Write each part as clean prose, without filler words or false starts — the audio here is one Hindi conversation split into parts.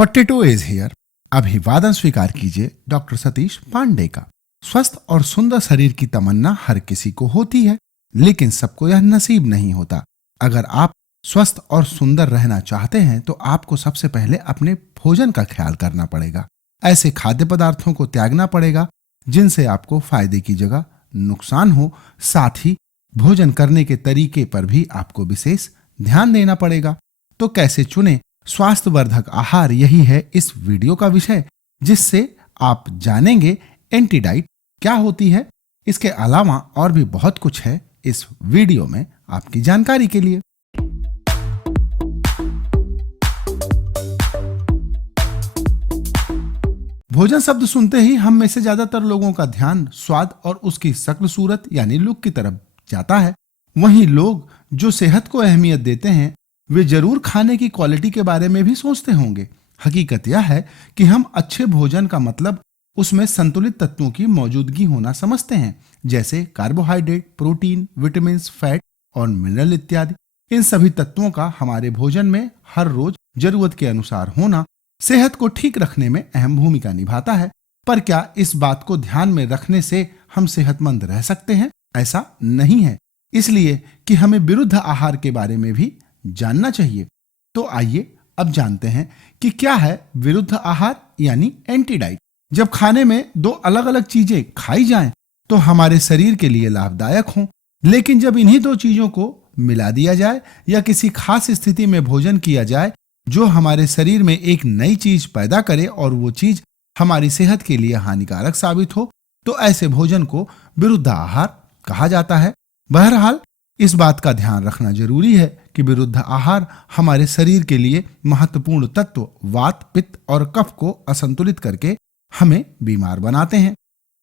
42 इज हियर। अभिवादन स्वीकार कीजिए डॉक्टर सतीश पांडे का। स्वस्थ और सुंदर शरीर की तमन्ना हर किसी को होती है, लेकिन सबको यह नसीब नहीं होता। अगर आप स्वस्थ और सुंदर रहना चाहते हैं तो आपको सबसे पहले अपने भोजन का ख्याल करना पड़ेगा। ऐसे खाद्य पदार्थों को त्यागना पड़ेगा जिनसे आपको फायदे की जगह नुकसान हो। साथ ही भोजन करने के तरीके पर भी आपको विशेष ध्यान देना पड़ेगा। तो कैसे चुनें स्वास्थ्यवर्धक आहार, यही है इस वीडियो का विषय, जिससे आप जानेंगे एंटी डाइट क्या होती है। इसके अलावा और भी बहुत कुछ है इस वीडियो में आपकी जानकारी के लिए। भोजन शब्द सुनते ही हम में से ज्यादातर लोगों का ध्यान स्वाद और उसकी शक्ल सूरत यानी लुक की तरफ जाता है। वहीं लोग जो सेहत को अहमियत देते हैं वे जरूर खाने की क्वालिटी के बारे में भी सोचते होंगे। हकीकत यह है कि हम अच्छे भोजन का मतलब उसमें संतुलित तत्वों की मौजूदगी होना समझते हैं, जैसे कार्बोहाइड्रेट, प्रोटीन, विटामिन, फैट और मिनरल इत्यादि। इन सभी तत्वों का हमारे भोजन में हर रोज जरूरत के अनुसार होना सेहत को ठीक रखने में अहम भूमिका निभाता है। पर क्या इस बात को ध्यान में रखने से हम सेहतमंद रह सकते हैं? ऐसा नहीं है, इसलिए कि हमें विरुद्ध आहार के बारे में भी जानना चाहिए। तो आइए अब जानते हैं कि क्या है विरुद्ध आहार यानी एंटी डाइट। जब खाने में दो अलग अलग चीजें खाई जाएं तो हमारे शरीर के लिए लाभदायक हों, लेकिन जब इन्हीं दो चीजों को मिला दिया जाए या किसी खास स्थिति में भोजन किया जाए जो हमारे शरीर में एक नई चीज पैदा करे और वो चीज हमारी सेहत के लिए हानिकारक साबित हो, तो ऐसे भोजन को विरुद्ध आहार कहा जाता है। बहरहाल इस बात का ध्यान रखना जरूरी है कि विरुद्ध आहार हमारे शरीर के लिए महत्वपूर्ण तत्व वात, पित्त और कफ को असंतुलित करके हमें बीमार बनाते हैं।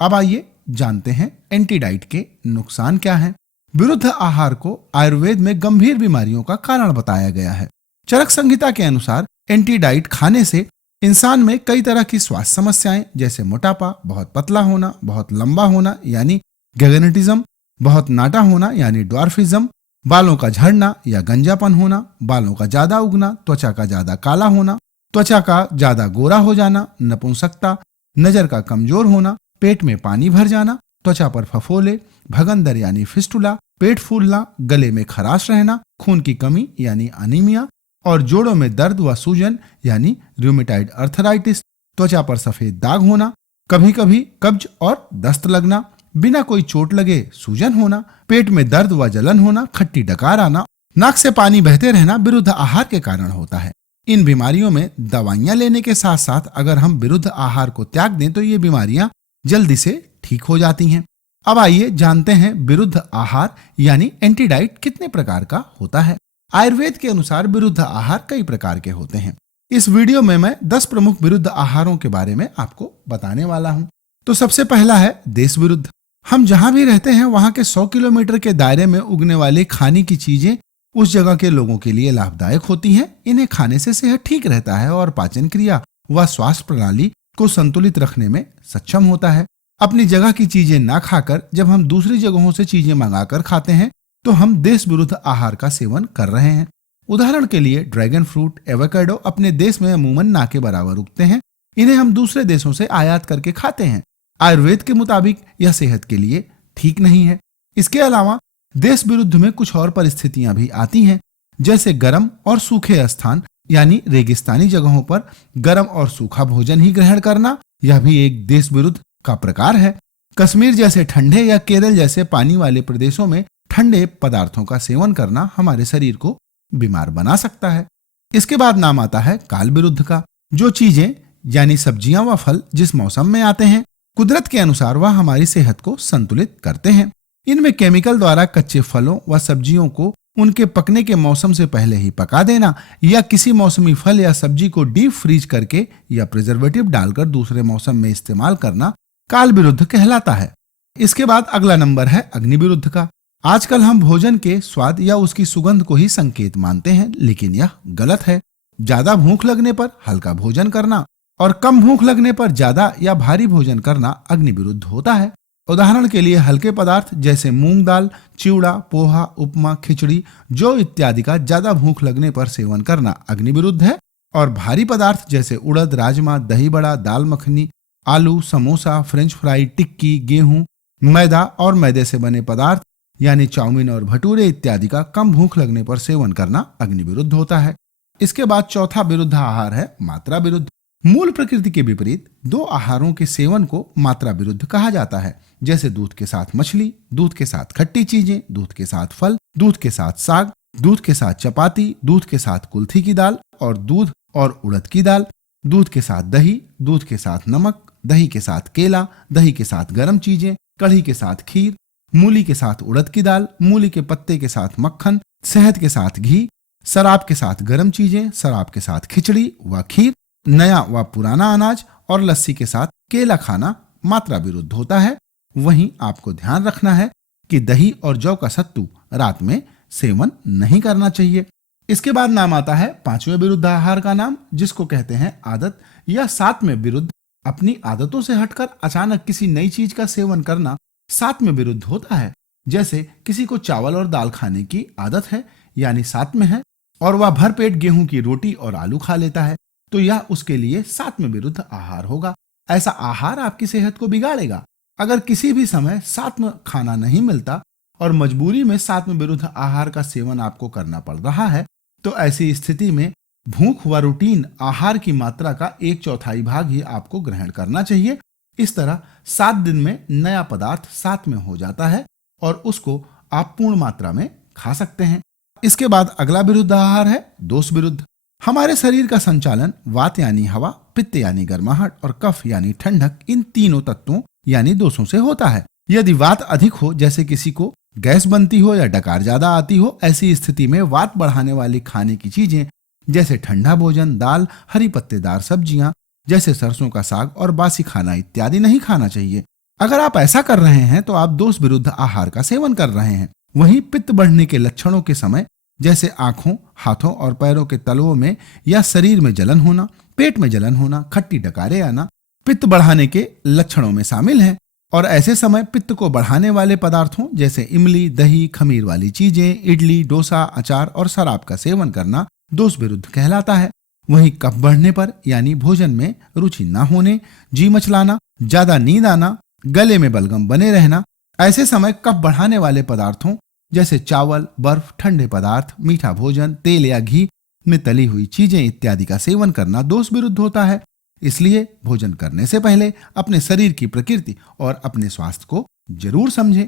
अब आइए जानते हैं एंटी डाइट के नुकसान क्या हैं। विरुद्ध आहार को आयुर्वेद में गंभीर बीमारियों का कारण बताया गया है। चरक संहिता के अनुसार एंटी डाइट खाने से इंसान में कई तरह की स्वास्थ्य समस्याएं जैसे मोटापा, बहुत पतला होना, बहुत लंबा होना यानी गगनेटिज्म, बहुत नाटा होना यानी ड्वार्फिज्म, बालों का झड़ना या गंजापन होना, बालों का ज्यादा उगना, त्वचा का ज्यादा काला होना, त्वचा का ज्यादा गोरा हो जाना, नपुंसकता, नजर का कमजोर होना, पेट में पानी भर जाना, त्वचा पर फफोले, भगंदर यानी फिस्टुला, पेट फूलना, गले में खराश रहना, खून की कमी यानी अनीमिया और जोड़ों में दर्द व सूजन यानी रूमेटाइड अर्थराइटिस, त्वचा पर सफेद दाग होना, कभी कभी कब्ज और दस्त लगना, बिना कोई चोट लगे सूजन होना, पेट में दर्द व जलन होना, खट्टी डकार आना, नाक से पानी बहते रहना विरुद्ध आहार के कारण होता है। इन बीमारियों में दवाइयां लेने के साथ साथ अगर हम विरुद्ध आहार को त्याग दें तो ये बीमारियां जल्दी से ठीक हो जाती हैं। अब आइए जानते हैं विरुद्ध आहार यानी एंटी डाइट कितने प्रकार का होता है। आयुर्वेद के अनुसार विरुद्ध आहार कई प्रकार के होते हैं। इस वीडियो में मैं 10 प्रमुख विरुद्ध आहारों के बारे में आपको बताने वाला हूं। तो सबसे पहला है देश विरुद्ध। हम जहां भी रहते हैं वहां के 100 किलोमीटर के दायरे में उगने वाली खाने की चीजें उस जगह के लोगों के लिए लाभदायक होती हैं। इन्हें खाने से सेहत ठीक रहता है और पाचन क्रिया व स्वास्थ्य प्रणाली को संतुलित रखने में सक्षम होता है। अपनी जगह की चीजें ना खाकर जब हम दूसरी जगहों से चीजें मंगाकर खाते हैं तो हम देश विरुद्ध आहार का सेवन कर रहे हैं। उदाहरण के लिए ड्रैगन फ्रूट, एवोकाडो अपने देश में अमूमन ना के बराबर उगते हैं। इन्हें हम दूसरे देशों से आयात करके खाते हैं। आयुर्वेद के मुताबिक यह सेहत के लिए ठीक नहीं है। इसके अलावा देश विरुद्ध में कुछ और परिस्थितियां भी आती हैं, जैसे गर्म और सूखे स्थान यानी रेगिस्तानी जगहों पर गर्म और सूखा भोजन ही ग्रहण करना, यह भी एक देश विरुद्ध का प्रकार है। कश्मीर जैसे ठंडे या केरल जैसे पानी वाले प्रदेशों में ठंडे पदार्थों का सेवन करना हमारे शरीर को बीमार बना सकता है। इसके बाद नाम आता है काल विरुद्ध का। जो चीजें यानी सब्जियां व फल जिस मौसम में आते हैं कुदरत के अनुसार वह हमारी सेहत को संतुलित करते हैं। इनमें केमिकल द्वारा कच्चे फलों व सब्जियों को उनके पकने के मौसम से पहले ही पका देना या किसी मौसमी फल या सब्जी को डीप फ्रीज करके या प्रिजर्वेटिव डालकर दूसरे मौसम में इस्तेमाल करना काल विरुद्ध कहलाता है। इसके बाद अगला नंबर है अग्नि विरुद्ध का। आजकल हम भोजन के स्वाद या उसकी सुगंध को ही संकेत मानते हैं, लेकिन यह गलत है। ज्यादा भूख लगने पर हल्का भोजन करना और कम भूख लगने पर ज्यादा या भारी भोजन करना अग्नि विरुद्ध होता है। उदाहरण के लिए हल्के पदार्थ जैसे मूंग दाल, चिवड़ा, पोहा, उपमा, खिचड़ी, जौ इत्यादि का ज्यादा भूख लगने पर सेवन करना अग्नि विरुद्ध है और भारी पदार्थ जैसे उड़द, राजमा, दही बड़ा, दाल मखनी, आलू, समोसा, फ्रेंच फ्राई, टिक्की, गेहूं, मैदा और मैदे से बने पदार्थ यानी चाउमीन और भटूरे इत्यादि का कम भूख लगने पर सेवन करना अग्नि विरुद्ध होता है। इसके बाद चौथा विरुद्ध आहार है मात्रा विरुद्ध। मूल प्रकृति के विपरीत दो आहारों के सेवन को मात्रा विरुद्ध कहा जाता है, जैसे दूध के साथ मछली, दूध के साथ खट्टी चीजें, दूध के साथ फल, दूध के साथ साग, दूध के साथ चपाती, दूध के साथ कुल्थी की दाल और दूध और उड़द की दाल, दूध के साथ दही, दूध के साथ नमक, दही के साथ केला, दही के साथ गर्म चीजें, कढ़ी के साथ खीर, मूली के साथ उड़द की दाल, मूली के पत्ते के साथ मक्खन, शहद के साथ घी, शराब के साथ गर्म चीजें, शराब के साथ खिचड़ी व खीर, नया व पुराना अनाज और लस्सी के साथ केला खाना मात्रा विरुद्ध होता है। वहीं आपको ध्यान रखना है कि दही और जौ का सत्तू रात में सेवन नहीं करना चाहिए। इसके बाद नाम आता है पांचवें विरुद्ध आहार का नाम, जिसको कहते हैं आदत या सातवें विरुद्ध। अपनी आदतों से हटकर अचानक किसी नई चीज का सेवन करना सातवें विरुद्ध होता है। जैसे किसी को चावल और दाल खाने की आदत है यानी सातवें है, और वह भरपेट गेहूं की रोटी और आलू खा लेता है, तो यह उसके लिए सातवें विरुद्ध आहार होगा। ऐसा आहार आपकी सेहत को बिगाड़ेगा। अगर किसी भी समय सात्विक खाना नहीं मिलता और मजबूरी में सात्विक विरुद्ध आहार का सेवन आपको करना पड़ रहा है, तो ऐसी स्थिति में भूख व रूटीन आहार की मात्रा का 1/4 भाग ही आपको ग्रहण करना चाहिए। इस तरह 7 दिन में नया पदार्थ साथ में हो जाता है और उसको आप पूर्ण मात्रा में खा सकते हैं। इसके बाद अगला विरुद्ध आहार है दोष विरुद्ध। हमारे शरीर का संचालन वात यानी हवा, पित्त यानी गर्माहट और कफ यानी ठंडक, इन तीनों तत्वों यानी दोषों से होता है। यदि वात अधिक हो, जैसे किसी को गैस बनती हो या डकार ज्यादा आती हो, ऐसी स्थिति में वात बढ़ाने वाली खाने की चीजें जैसे ठंडा भोजन, दाल, हरी पत्तेदार सब्जियां जैसे सरसों का साग और बासी खाना इत्यादि नहीं खाना चाहिए। अगर आप ऐसा कर रहे हैं तो आप दोष विरुद्ध आहार का सेवन कर रहे हैं। वहीं पित्त बढ़ने के लक्षणों के समय जैसे आंखों, हाथों और पैरों के तलवों में या शरीर में जलन होना, पेट में जलन होना, खट्टी डकारे आना पित्त बढ़ाने के लक्षणों में शामिल है। और ऐसे समय पित्त को बढ़ाने वाले पदार्थों जैसे इमली, दही, खमीर वाली चीजें, इडली, डोसा, अचार और शराब का सेवन करना दोष विरुद्ध कहलाता है। वहीं कफ बढ़ने पर यानी भोजन में रुचि न होने, जी मचलाना, ज्यादा नींद आना, गले में बलगम बने रहना, ऐसे समय कफ बढ़ाने वाले पदार्थों जैसे चावल, बर्फ, ठंडे पदार्थ, मीठा भोजन, तेल या घी में तली हुई चीजें इत्यादि का सेवन करना दोष विरुद्ध होता है। इसलिए भोजन करने से पहले अपने शरीर की प्रकृति और अपने स्वास्थ्य को जरूर समझें।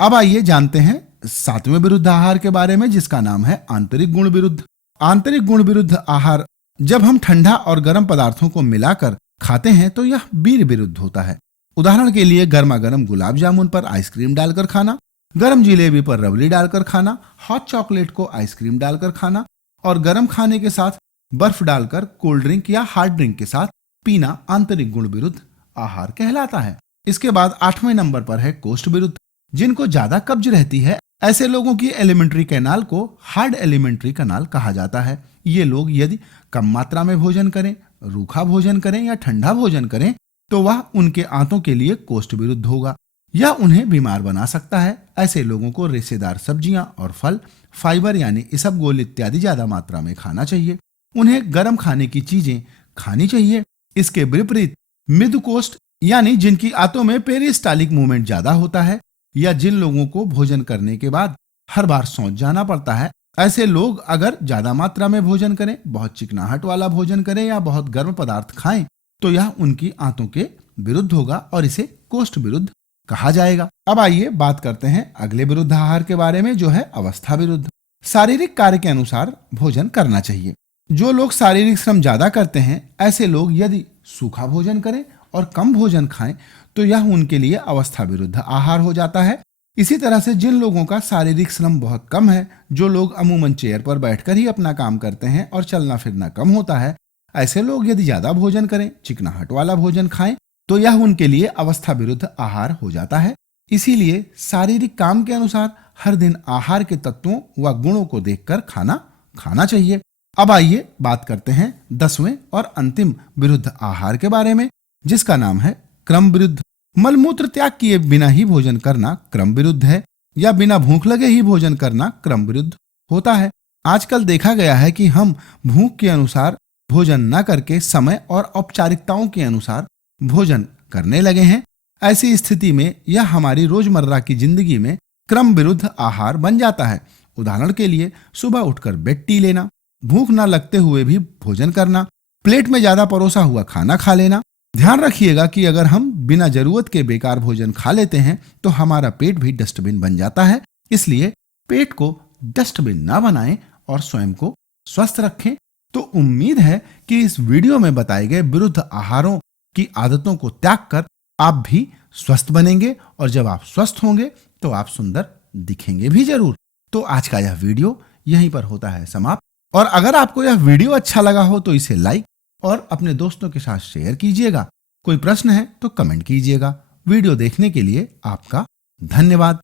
अब आइए जानते हैं 7वें विरुद्ध आहार के बारे में, जिसका नाम है आंतरिक गुण विरुद्ध। आंतरिक गुण विरुद्ध आहार जब हम ठंडा और गर्म पदार्थों को मिलाकर खाते हैं तो यह वीर्य विरुद्ध होता है। उदाहरण के लिए गर्मा गर्म गुलाब जामुन पर आइसक्रीम डालकर खाना, गर्म जिलेबी पर रबड़ी डालकर खाना, हॉट चॉकलेट को आइसक्रीम डालकर खाना और गर्म खाने के साथ बर्फ डालकर कोल्ड ड्रिंक या हार्ड ड्रिंक के साथ पीना आंतरिक गुण विरुद्ध आहार कहलाता है। इसके बाद 8वें नंबर पर है कोष्ठ विरुद्ध। जिनको ज्यादा कब्ज रहती है, ऐसे लोगों की एलिमेंट्री कैनाल को हार्ड एलिमेंट्री कैनाल कहा जाता है। ये लोग यदि कम मात्रा में भोजन करें, रूखा भोजन करें या ठंडा भोजन करें तो वह उनके आंतों के लिए कोष्ठ विरुद्ध होगा या उन्हें बीमार बना सकता है। ऐसे लोगों को रेशेदार सब्जियां और फल, फाइबर यानी इसबगोल इत्यादि ज्यादा मात्रा में खाना चाहिए। उन्हें गर्म खाने की चीजें खानी चाहिए। इसके विपरीत मृदुकोष्ठ यानी जिनकी आंतों में पेरिस्टालिक मूवमेंट ज्यादा होता है या जिन लोगों को भोजन करने के बाद हर बार सोच जाना पड़ता है, ऐसे लोग अगर ज्यादा मात्रा में भोजन करें, बहुत चिकनाहट वाला भोजन करें या बहुत गर्म पदार्थ खाएं तो यह उनकी आंतों के विरुद्ध होगा और इसे कोष्ठ विरुद्ध कहा जाएगा। अब आइए बात करते हैं अगले विरुद्ध आहार के बारे में, जो है अवस्था विरुद्ध। शारीरिक कार्य के अनुसार भोजन करना चाहिए। जो लोग शारीरिक श्रम ज्यादा करते हैं, ऐसे लोग यदि सूखा भोजन करें और कम भोजन खाएं तो यह उनके लिए अवस्था विरुद्ध आहार हो जाता है। इसी तरह से जिन लोगों का शारीरिक श्रम बहुत कम है, जो लोग अमूमन चेयर पर बैठकर ही अपना काम करते हैं और चलना फिरना कम होता है, ऐसे लोग यदि ज्यादा भोजन करें, चिकनाहट वाला भोजन खाएं तो यह उनके लिए अवस्था विरुद्ध आहार हो जाता है। इसीलिए शारीरिक काम के अनुसार हर दिन आहार के तत्वों व गुणों को देखकर खाना चाहिए। अब आइए बात करते हैं 10वें और अंतिम विरुद्ध आहार के बारे में, जिसका नाम है क्रम विरुद्ध। मलमूत्र त्याग किए बिना ही भोजन करना क्रम विरुद्ध है या बिना भूख लगे ही भोजन करना क्रम विरुद्ध होता है। आजकल देखा गया है कि हम भूख के अनुसार भोजन न करके समय और औपचारिकताओं के अनुसार भोजन करने लगे हैं। ऐसी स्थिति में यह हमारी रोजमर्रा की जिंदगी में क्रम विरुद्ध आहार बन जाता है। उदाहरण के लिए सुबह उठकर बेड टी लेना, भूख न लगते हुए भी भोजन करना, प्लेट में ज्यादा परोसा हुआ खाना खा लेना। ध्यान रखिएगा कि अगर हम बिना जरूरत के बेकार भोजन खा लेते हैं तो हमारा पेट भी डस्टबिन बन जाता है। इसलिए पेट को डस्टबिन ना बनाएं और स्वयं को स्वस्थ रखें। तो उम्मीद है कि इस वीडियो में बताए गए विरुद्ध आहारों की आदतों को त्याग कर आप भी स्वस्थ बनेंगे, और जब आप स्वस्थ होंगे तो आप सुंदर दिखेंगे भी जरूर। तो आज का यह वीडियो यहीं पर होता है समाप्त। और अगर आपको यह वीडियो अच्छा लगा हो तो इसे लाइक और अपने दोस्तों के साथ शेयर कीजिएगा। कोई प्रश्न है तो कमेंट कीजिएगा। वीडियो देखने के लिए आपका धन्यवाद।